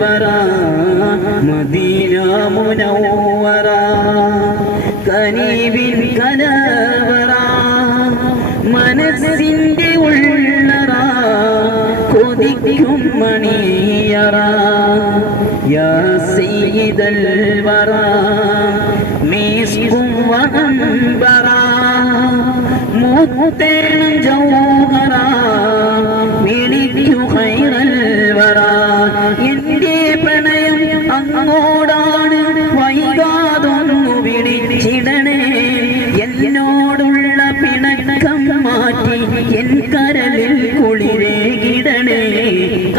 വരാ മദീന മുനവ്വറ കനീവിൻ കലവറ മനസ്സിന്റെ ഉള്ളറ കൊതിക്കും മണിയറ യാ സയ്യിദൽ വറ മീസ്കും വഹംബറ മുത്തേണം ജൗഹറ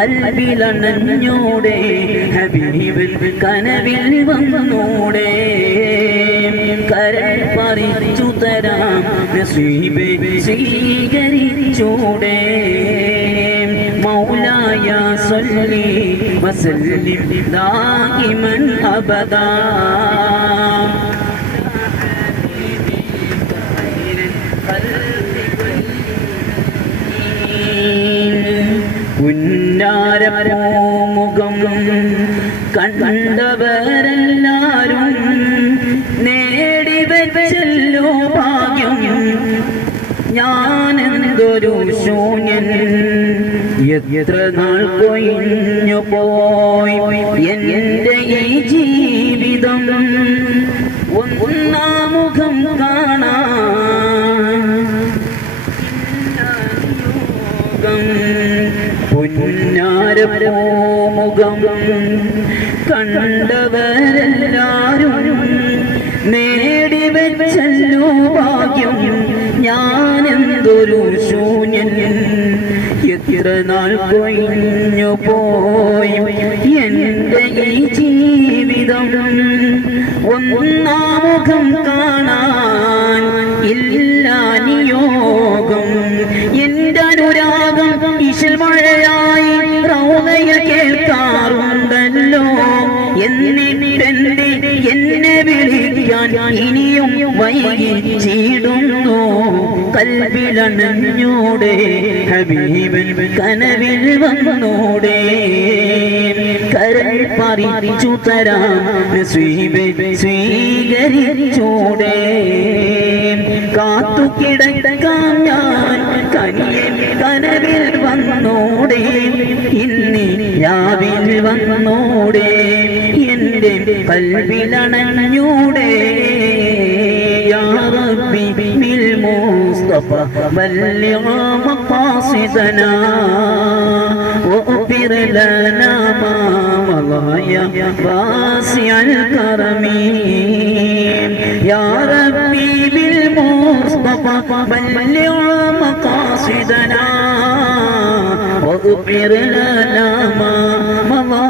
കൽവിലണഞ്ഞോടെ ഹബീബൻ കനവിൽ വന്നൂടെ കരൾ പറിച്ചു തരാം നസീബെ സ്വീകരിച്ചൂടെ. മൗലായ സല്ലി വസല്ലിം ദാഹിമൻ അബദാ. കണ്ടവരെല്ലാരും നേടി വെച്ചല്ലോ ഭാഗ്യം. ഞാനെന്തൊരു ശൂന്യൻ? എത്ര നാൾ കൊയിഞ്ഞു പോയി? എന്റെ ഈ ജീവിതം ഒന്നാമുഖം കാണാൻ. പുന്നാരപ്പൂമുഖം കണ്ടവരെല്ലാരും നേടി വെച്ചല്ലോ ഭാഗ്യം. ഞാനെന്തൊരു ശൂന്യൻ? എത്ര നാൾ കൊഴിഞ്ഞു പോയി എന്റെ ഈ ജീവിതം? ഒന്നാമുഖം കാണാൻ ഇല്ല എന്നിട്ടെന്റെ എന്നെ വിളിക്കാൻ ഇനിയും വൈകിച്ചിടുന്നു കൽവിലണഞ്ഞൂടെ ഹബീബൻ കനവിൽ വന്നൂടെ. കരൾ പറിച്ചു തരാം സ്വീകരിച്ചൂടെ. കാത്തു കിടക്കാം ഞാൻ കനിയൻ കനവിൽ വന്നോടെ. ഇന്നി രാവിൽ വന്നൂടെ. നിന്റെ കൽവിലണഞ്ഞൂടെ بالمصطفى بلغ مقاصدنا واغفر لنا ما مضى يا واسع الكرم يا ربي بالمصطفى بلغ مقاصدنا واغفر لنا ما مضى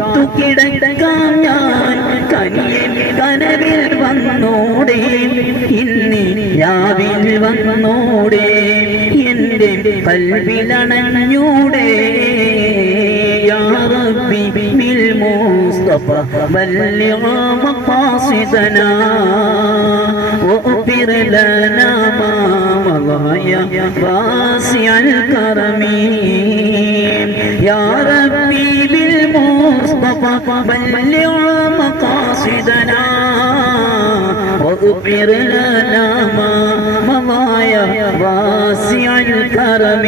കാത്തു കിടക്കാൻ ഞാൻ കനിയൻ കനവിൽ വന്നോടേ ഇന്ന് രാവിൽ വന്നോടേ എന്റെ കൽവിലണഞ്ഞൂടേ المصطفى بلغ مقاصدنا واغفر لنا ما مضى يا واسع الكرم يا رب بالمصطفى بلغ مقاصدنا واغفر لنا ما مضى يا واسع الكرم